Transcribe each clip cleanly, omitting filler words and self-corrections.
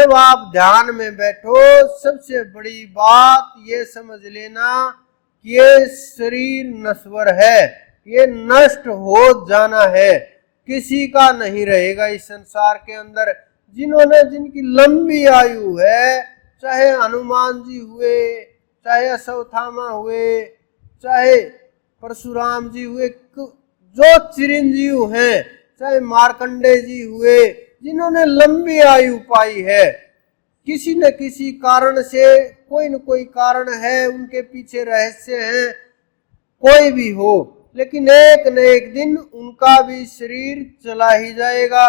जब आप ध्यान में बैठो, सबसे बड़ी बात ये समझ लेना कि ये शरीर नश्वर है, ये नष्ट हो जाना है, किसी का नहीं रहेगा इस संसार के अंदर। जिनकी लंबी आयु है, चाहे हनुमान जी हुए, चाहे अश्वत्थामा हुए, चाहे परशुराम जी हुए, जो चिरंजीव हैं, चाहे मार्कंडे जी हुए, जिन्होंने लंबी आयु पाई है, किसी न किसी कारण से, कोई न कोई कारण है, उनके पीछे रहस्य है, कोई भी हो, लेकिन एक न एक दिन उनका भी शरीर चला ही जाएगा,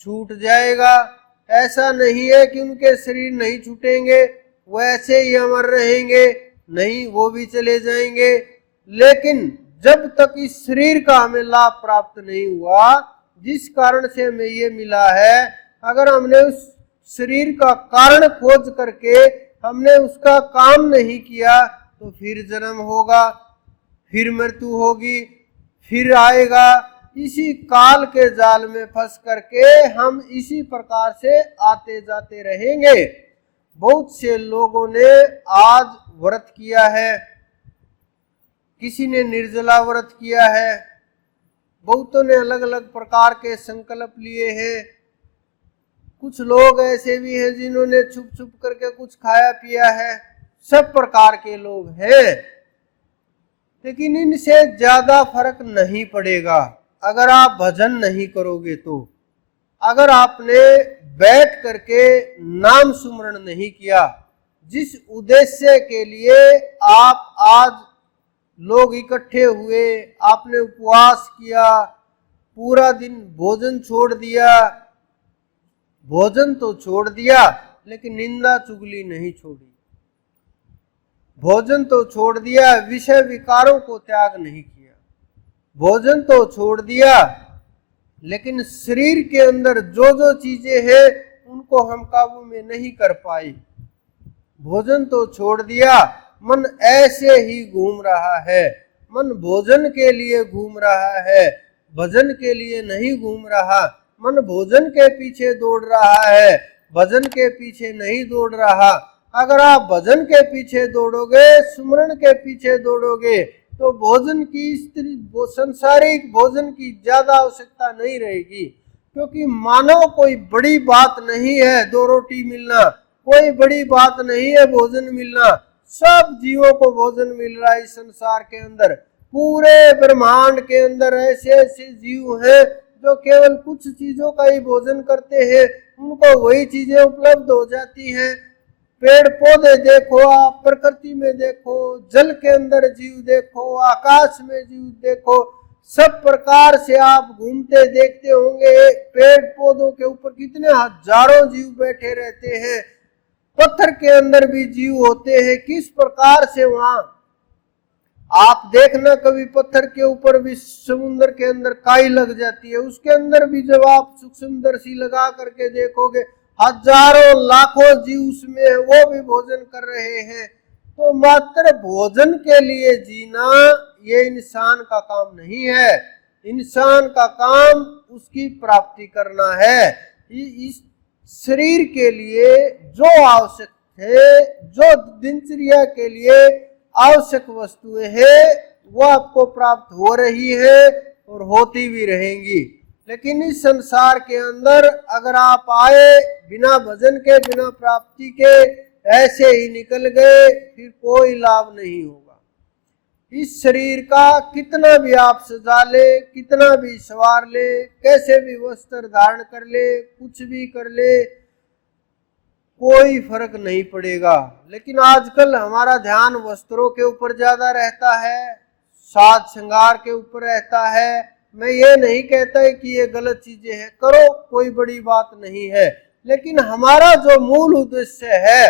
छूट जाएगा। ऐसा नहीं है कि उनके शरीर नहीं छूटेंगे, वैसे ही अमर रहेंगे, नहीं, वो भी चले जाएंगे। लेकिन जब तक इस शरीर का हमें लाभ प्राप्त नहीं हुआ, जिस कारण से हमें ये मिला है, अगर हमने उस शरीर का कारण खोज करके हमने उसका काम नहीं किया, तो फिर जन्म होगा, फिर मृत्यु होगी, फिर आएगा। इसी काल के जाल में फंस करके हम इसी प्रकार से आते जाते रहेंगे। बहुत से लोगों ने आज व्रत किया है, किसी ने निर्जला व्रत किया है, बहुतों ने अलग अलग प्रकार के संकल्प लिए हैं। कुछ लोग ऐसे भी हैं जिन्होंने छुप छुप करके कुछ खाया पिया है। सब प्रकार के लोग हैं, लेकिन इनसे ज्यादा फर्क नहीं पड़ेगा अगर आप भजन नहीं करोगे तो। अगर आपने बैठ करके नाम सुमरण नहीं किया, जिस उद्देश्य के लिए आप आज लोग इकट्ठे हुए, आपने उपवास किया, पूरा दिन भोजन छोड़ दिया, भोजन तो छोड़ दिया लेकिन निंदा चुगली नहीं छोड़ी, भोजन तो छोड़ दिया, विषय विकारों को त्याग नहीं किया, भोजन तो छोड़ दिया, लेकिन शरीर के अंदर जो जो चीजें हैं उनको हम काबू में नहीं कर पाए। भोजन तो छोड़ दिया, मन ऐसे ही घूम रहा है, मन भोजन के लिए घूम रहा है, भजन के लिए नहीं घूम रहा। मन भोजन के पीछे दौड़ रहा है, भजन के पीछे नहीं दौड़ रहा। अगर आप भजन के पीछे दौड़ोगे, सुमरण के पीछे दौड़ोगे, तो भोजन की, संसारिक भोजन की ज्यादा आवश्यकता नहीं रहेगी, क्योंकि मानव कोई बड़ी बात नहीं है दो रोटी मिलना, कोई बड़ी बात नहीं है भोजन मिलना। सब जीवों को भोजन मिल रहा है इस संसार के अंदर। पूरे ब्रह्मांड के अंदर ऐसे ऐसे जीव हैं जो केवल कुछ चीजों का ही भोजन करते हैं, उनको वही चीजें उपलब्ध हो जाती हैं। पेड़ पौधे देखो, आप प्रकृति में देखो, जल के अंदर जीव देखो, आकाश में जीव देखो, सब प्रकार से आप घूमते देखते होंगे। पेड़ पौधों के ऊपर कितने हजारों जीव बैठे रहते हैं, पत्थर के अंदर भी जीव होते हैं। किस प्रकार से वहां आप देखना, कभी पत्थर के ऊपर भी, समुद्र के अंदर काई लग जाती है, उसके अंदर भी जब आप सूक्ष्मदर्शी लगा करके देखोगे, हजारों लाखों जीव उसमें है, वो भी भोजन कर रहे हैं। तो मात्र भोजन के लिए जीना ये इंसान का काम नहीं है। इंसान का काम उसकी प्राप्ति करना है। इस शरीर के लिए जो आवश्यक है, जो दिनचर्या के लिए आवश्यक वस्तुएं हैं, वो आपको प्राप्त हो रही है और होती भी रहेंगी। लेकिन इस संसार के अंदर अगर आप आए बिना भजन के, बिना प्राप्ति के, ऐसे ही निकल गए, फिर कोई लाभ नहीं होगा। इस शरीर का कितना भी आप सजा ले, कितना भी सवार ले, कैसे भी वस्त्र धारण कर ले, कुछ भी कर ले, कोई फर्क नहीं पड़ेगा। लेकिन आजकल हमारा ध्यान वस्त्रों के ऊपर ज्यादा रहता है, साज श्रृंगार के ऊपर रहता है। मैं ये नहीं कहता है कि ये गलत चीजें हैं, करो, कोई बड़ी बात नहीं है, लेकिन हमारा जो मूल उद्देश्य है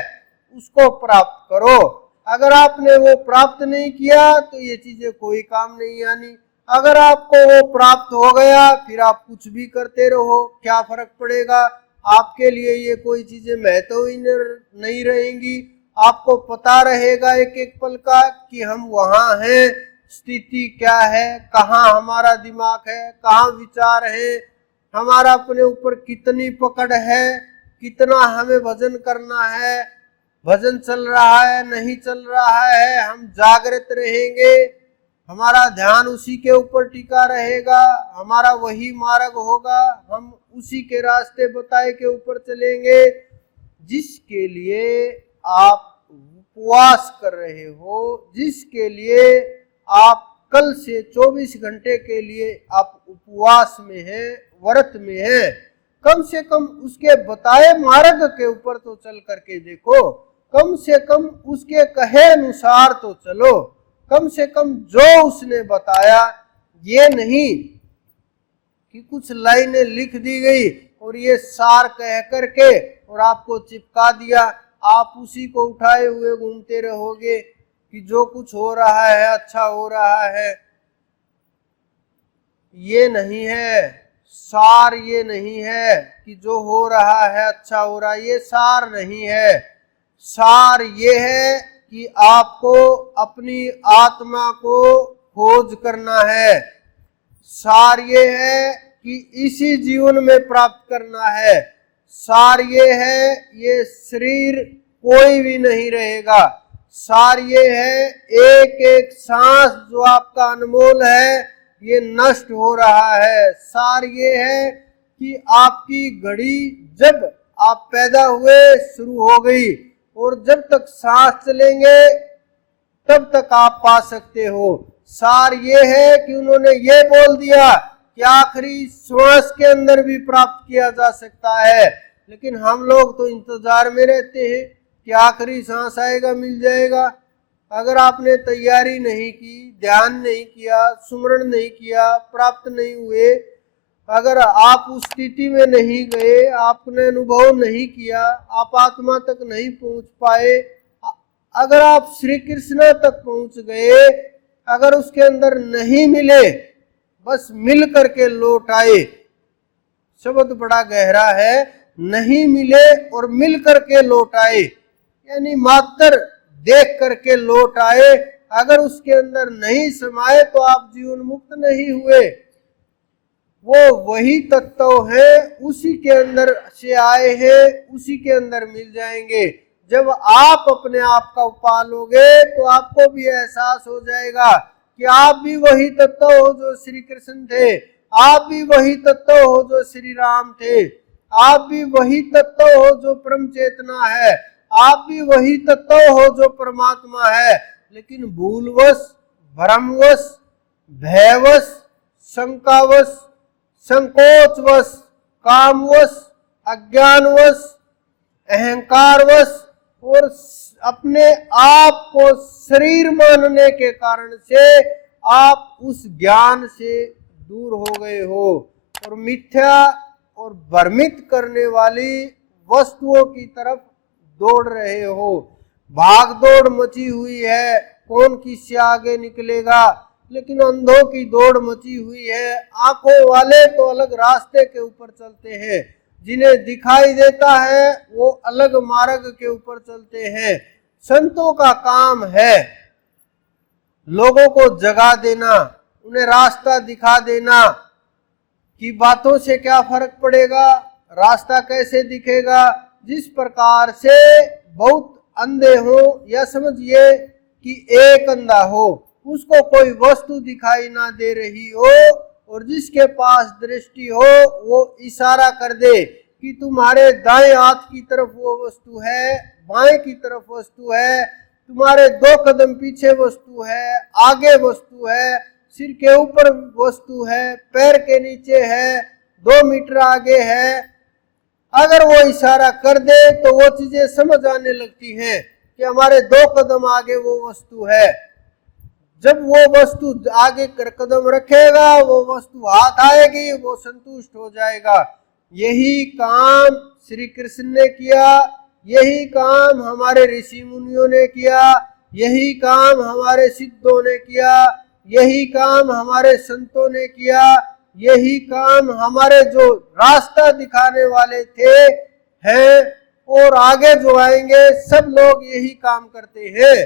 उसको प्राप्त करो। अगर आपने वो प्राप्त नहीं किया तो ये चीजें कोई काम नहीं आनी। अगर आपको वो प्राप्त हो गया, फिर आप कुछ भी करते रहो, क्या फर्क पड़ेगा? आपके लिए ये कोई चीजें महत्व ही नहीं रहेंगी। आपको पता रहेगा एक एक पल का कि हम वहां हैं, स्थिति क्या है, कहाँ हमारा दिमाग है, कहाँ विचार है, हमारा अपने ऊपर कितनी पकड़ है, कितना हमें भजन करना है, भजन चल रहा है नहीं चल रहा है, हम जागृत रहेंगे, हमारा ध्यान उसी के ऊपर टिका रहेगा, हमारा वही मार्ग होगा, हम उसी के रास्ते बताए के ऊपर चलेंगे। जिसके लिए आप उपवास कर रहे हो, जिसके लिए आप कल से 24 घंटे के लिए आप उपवास में हैं, व्रत में हैं, कम से कम उसके बताए मार्ग के ऊपर तो चल करके देखो, कम से कम उसके कहे अनुसार तो चलो, कम से कम जो उसने बताया। ये नहीं कि कुछ लाइनें लिख दी गई और ये सार कह करके और आपको चिपका दिया, आप उसी को उठाए हुए घूमते रहोगे कि जो कुछ हो रहा है अच्छा हो रहा है। ये नहीं है सार, ये नहीं है कि जो हो रहा है अच्छा हो रहा है, ये सार नहीं है। सार ये है कि आपको अपनी आत्मा को खोज करना है। सार ये है कि इसी जीवन में प्राप्त करना है। सार ये है, ये शरीर कोई भी नहीं रहेगा। सार ये है, एक एक सांस जो आपका अनमोल है ये नष्ट हो रहा है। सार ये है कि आपकी घड़ी जब आप पैदा हुए शुरू हो गई और जब तक सांस चलेंगे तब तक आप पा सकते हो। सार ये है कि उन्होंने ये बोल दिया कि आखिरी श्वास के अंदर भी प्राप्त किया जा सकता है, लेकिन हम लोग तो इंतजार में रहते हैं कि आखिरी सांस आएगा मिल जाएगा। अगर आपने तैयारी नहीं की, ध्यान नहीं किया, सुमरण नहीं किया, प्राप्त नहीं हुए, अगर आप उस स्थिति में नहीं गए, आपने अनुभव नहीं किया, आप आत्मा तक नहीं पहुंच पाए, अगर आप श्री कृष्ण तक पहुंच गए, अगर उसके अंदर नहीं मिले, बस मिल करके लौट आए। शब्द बड़ा गहरा है, नहीं मिले और मिल करके लौट आए, यानी मात्र देख करके लौट आए। अगर उसके अंदर नहीं समाये तो आप जीवन मुक्त नहीं हुए। वो वही तत्व है, उसी के अंदर से आए हैं, उसी के अंदर मिल जाएंगे। जब आप अपने आप का पालोगे तो आपको भी एहसास हो जाएगा कि आप भी वही तत्व हो जो श्री कृष्ण थे, आप भी वही तत्व हो जो श्री राम थे, आप भी वही तत्व हो जो परम चेतना है, आप भी वही तत्व हो जो परमात्मा है। लेकिन भूलवश, भ्रमवश, भयवश, शंकावश, संकोचवश, कामवश, अज्ञानवश, अहंकारवश और अपने आप को शरीर मानने के कारण से आप उस ज्ञान से दूर हो गए हो और मिथ्या और भ्रमित करने वाली वस्तुओं की तरफ दौड़ रहे हो। भाग दौड़ मची हुई है, कौन किससे आगे निकलेगा, लेकिन अंधों की दौड़ मची हुई है। आंखों वाले तो अलग रास्ते के ऊपर चलते हैं, जिन्हें दिखाई देता है वो अलग मार्ग के ऊपर चलते हैं। संतों का काम है लोगों को जगा देना, उन्हें रास्ता दिखा देना कि बातों से क्या फर्क पड़ेगा, रास्ता कैसे दिखेगा। जिस प्रकार से बहुत अंधे हो या समझिए कि एक अंधा हो, उसको कोई वस्तु दिखाई ना दे रही हो और जिसके पास दृष्टि हो वो इशारा कर दे कि तुम्हारे दाएं हाथ की तरफ वो वस्तु है, बाएं की तरफ वस्तु है, तुम्हारे 2 कदम पीछे वस्तु है, आगे वस्तु है, सिर के ऊपर वस्तु है, पैर के नीचे है, 2 मीटर आगे है। अगर वो इशारा कर दे तो वो चीजें समझ आने लगती हैं कि हमारे 2 कदम आगे वो वस्तु है। जब वो वस्तु आगे कर कदम रखेगा, वो वस्तु हाथ आएगी, वो संतुष्ट हो जाएगा। यही काम श्री कृष्ण ने किया, यही काम हमारे ऋषि मुनियों ने किया, यही काम हमारे सिद्धों ने किया, यही काम हमारे संतों ने किया, यही काम हमारे जो रास्ता दिखाने वाले थे हैं और आगे जो आएंगे सब लोग यही काम करते हैं।